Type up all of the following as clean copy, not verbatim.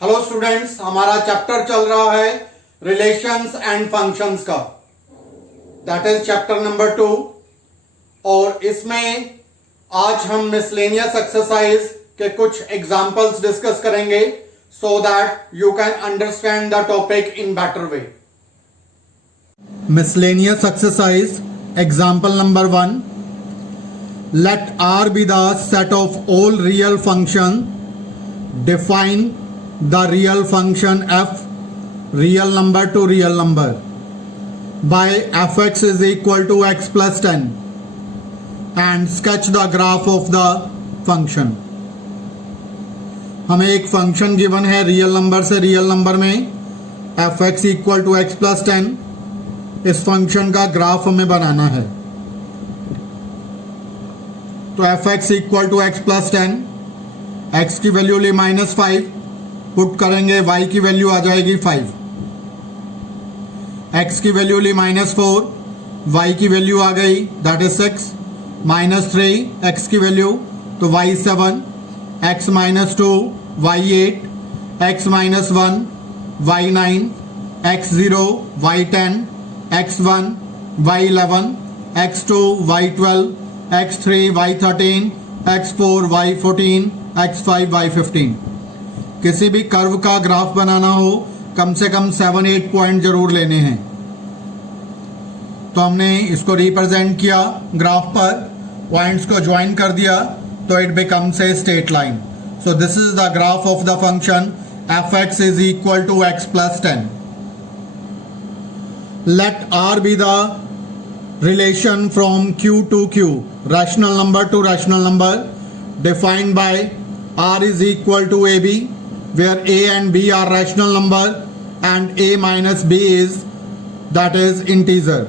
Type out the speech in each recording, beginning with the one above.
Hello students, हमारा chapter चल रहा है रिलेशंस एंड फंक्शंस का, दैट इज चैप्टर नंबर 2। और इसमें आज हम मिसलेनियस एक्सरसाइज के कुछ एग्जांपल्स डिस्कस करेंगे so that you can understand the topic in better way. Miscellaneous exercise example number 1, let R be the set of all real function, define the real function f, real number to real number, by fx is equal to x plus 10 and sketch the graph of the function। हमें एक function given है real number से real number में fx equal to x plus 10। इस function का graph हमें बनाना है। तो fx equal to x plus 10, x की वैल्यू ली -5, पुट करेंगे y की वैल्यू आ जाएगी 5, x की वैल्यू ली -4, y की वैल्यू आ गई दैट इज 6, -3 x की वैल्यू तो y 7, x -2 y 8, x -1 y 9, x 0 y 10, x 1 y 11, x 2 y 12, x3 y 13, x4 y 14, x5 y 15। किसी भी कर्व का ग्राफ बनाना हो कम से कम 7-8 पॉइंट जरूर लेने हैं। तो हमने इसको रिप्रेजेंट किया ग्राफ पर, पॉइंट्स को ज्वाइन कर दिया तो it becomes a straight line. So this is the graph of the function fx is equal to x plus 10। Let r be the relation from q to q, rational number to rational number, defined by r is equal to ab, where a and b are rational number and a minus b is that is integer।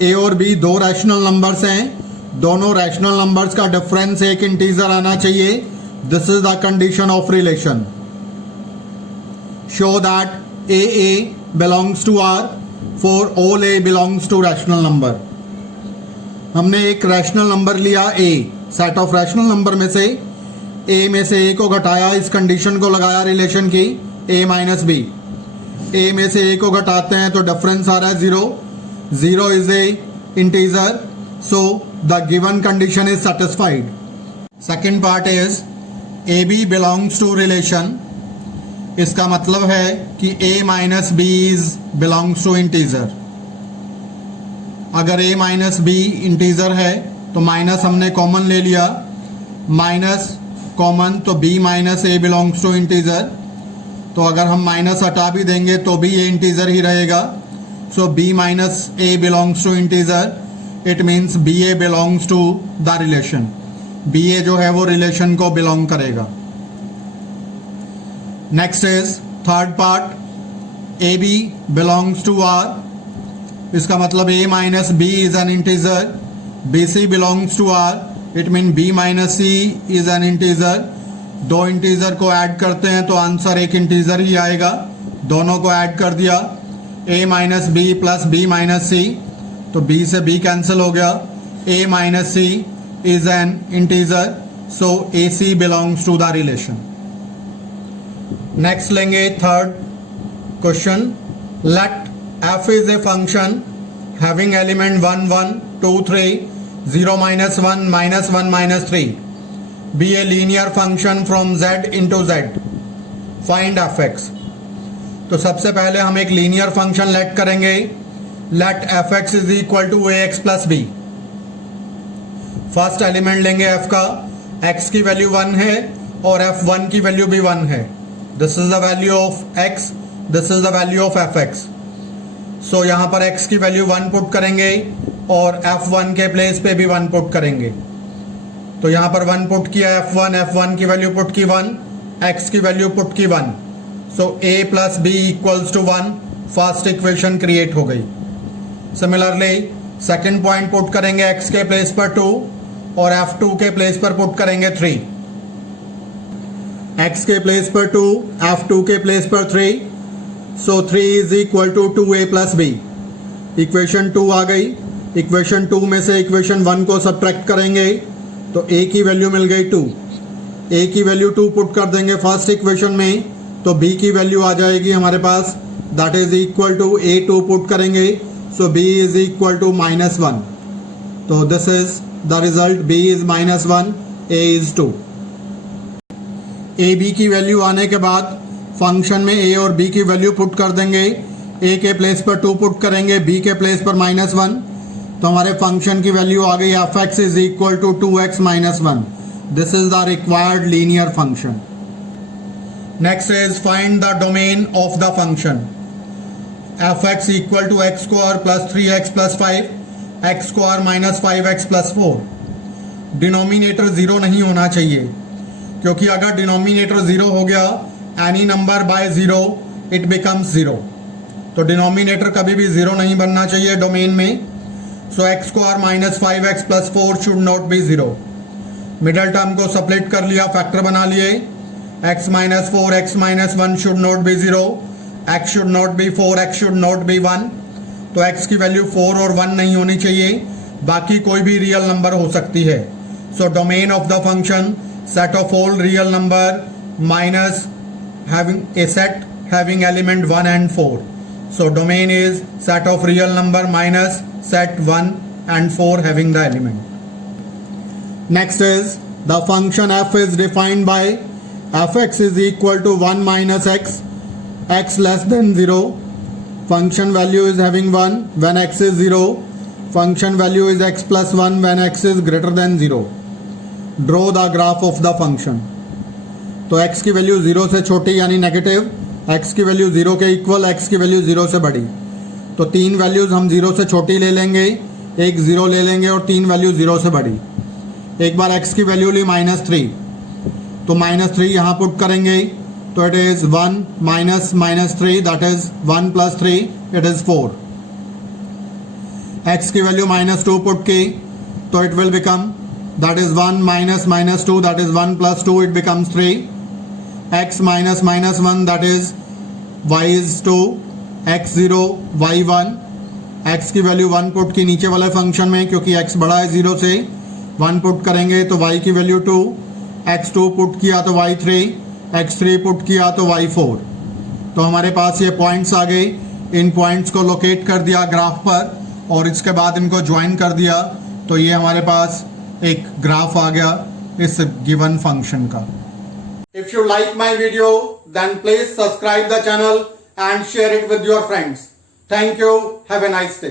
a और b दो rational numbers हैं, दोनों rational numbers का difference एक integer आना चाहिए। This is the condition of relation। Show that a belongs to r for all a belongs to rational number। हमने एक रैशनल नंबर लिया a, set of rational number में से a में से a को घटाया, इस कंडीशन को लगाया रिलेशन की a माइनस b। a में से a को घटाते हैं तो डिफरेंस आ रहा है 0, 0 is a integer, so the given condition is satisfied. Second part is ab belongs to relation. इसका मतलब है कि a minus B is belongs to integer. अगर a माइनस बी इंटीजर है तो माइनस हमने कॉमन ले लिया, माइनस कॉमन तो b minus A belongs to integer. तो अगर हम माइनस हटा भी देंगे तो भी ये इंटीजर ही रहेगा। So b minus A belongs to integer, it means B A belongs to the relation. B A जो है वो रिलेशन को बिलोंग करेगा। Next is third part, A B belongs to R. इसका मतलब a minus B is an integer, B C belongs to R, it mean b minus C is an integer. दो integer को add करते हैं तो answer एक integer ही आएगा। दोनों को ऐड कर दिया, a minus B plus b minus C, तो b से b कैंसिल हो गया। a minus C is an integer, so A C belongs to the relation. Next लेंगे third question, let f is a function having element 1 1 2 3 0 -1 -1 -3 be a linear function from z into z, find fx। तो सबसे पहले हम एक linear function let करेंगे। Let fx is equal to ax plus b। First element लेंगे f का, x की value 1 है और f1 की वैल्यू भी 1 है। This is the value of x, this is the value of fx। So यहाँ पर x की वैल्यू 1 पुट करेंगे और f1 के प्लेस पे भी 1 पुट करेंगे। तो यहाँ पर 1 पुट किया f1 की वैल्यू पुट की 1, x की वैल्यू पुट की 1। So a plus b equals to 1, first equation create हो गई। सिमिलरली सेकेंड पॉइंट पुट करेंगे x के प्लेस पर 2 और f2 के प्लेस पर पुट करेंगे 3। x के प्लेस पर 2, f2 के प्लेस पर 3, so 3 is equal to 2a plus b। Equation 2 आ गई। इक्वेशन 2 में से इक्वेशन 1 को सब्ट्रैक्ट करेंगे तो a की वैल्यू मिल गई 2। a की वैल्यू 2 पुट कर देंगे फर्स्ट इक्वेशन में तो b की वैल्यू आ जाएगी हमारे पास, that is equal to a2 put करेंगे, so b is equal to -1. तो this is the result, b is -1, a is 2. a b की वैल्यू आने के बाद फंक्शन में a और b की वैल्यू पुट कर देंगे. a के प्लेस पर 2 पुट करेंगे, b के प्लेस पर -1. तो हमारे फंक्शन की वैल्यू आ गई f(x) is equal to 2x - 1. This is the required linear function. Next is find the domain of the function. f(x) equal to x² + 3x + 5, x² - 5x + 4. Denominator 0 नहीं होना चाहिए, क्योंकि अगर डिनोमिनेटर 0 हो गया, any number by 0 it becomes 0. तो denominator कभी भी 0 नहीं बनना चाहिए डोमेन में. सो x² - 5x + 4 should not be 0. Middle term को स्प्लिट कर लिया, फैक्टर बना लिए. x - 4 x - 1 should not be 0, x should not be 4, x should not be 1. तो x की वैल्यू 4 और 1 नहीं होनी चाहिए, बाकी कोई भी रियल नंबर हो सकती है. So domain of the function set of all real number minus having a set having element 1 and 4. So domain is set of real number minus set 1 and 4 having the element. Next is the function f is defined by f(x) is equal to 1 minus x, x less than 0. Function value is having 1 when x is 0. Function value is x plus 1 when x is greater than 0. Draw the graph of the function. तो x की value 0 से छोटी यानी negative, x की value 0 के equal, x की value 0 से बड़ी. तो 3 वैल्यूज हम 0 से छोटी ले लेंगे, एक 0 ले लेंगे और 3 वैल्यू 0 से बड़ी. एक बार x की वैल्यू ली -3, तो -3 यहाँ पुट करेंगे, तो it is 1 - -3 that is 1 + 3 it is 4. x की वैल्यू -2 पुट की, तो it will become that is 1 - -2 that is 1 + 2 it becomes 3. x - -1 that is y is 2, x 0 y 1. x की वैल्यू 1 पुट की नीचे वाले फंक्शन में, क्योंकि x बड़ा है 0 से, 1 पुट करेंगे तो y की वैल्यू 2, x 2 पुट किया तो y 3, x 3 पुट किया तो y 4. तो हमारे पास ये पॉइंट्स आ गए. इन पॉइंट्स को लोकेट कर दिया ग्राफ पर और इसके बाद इनको ज्वाइन कर दिया, तो ये हमारे पास एक ग्राफ आ गया इस गिवन फंक्शन का. If you like my video then please subscribe the channel and share it with your friends. Thank you. Have a nice day.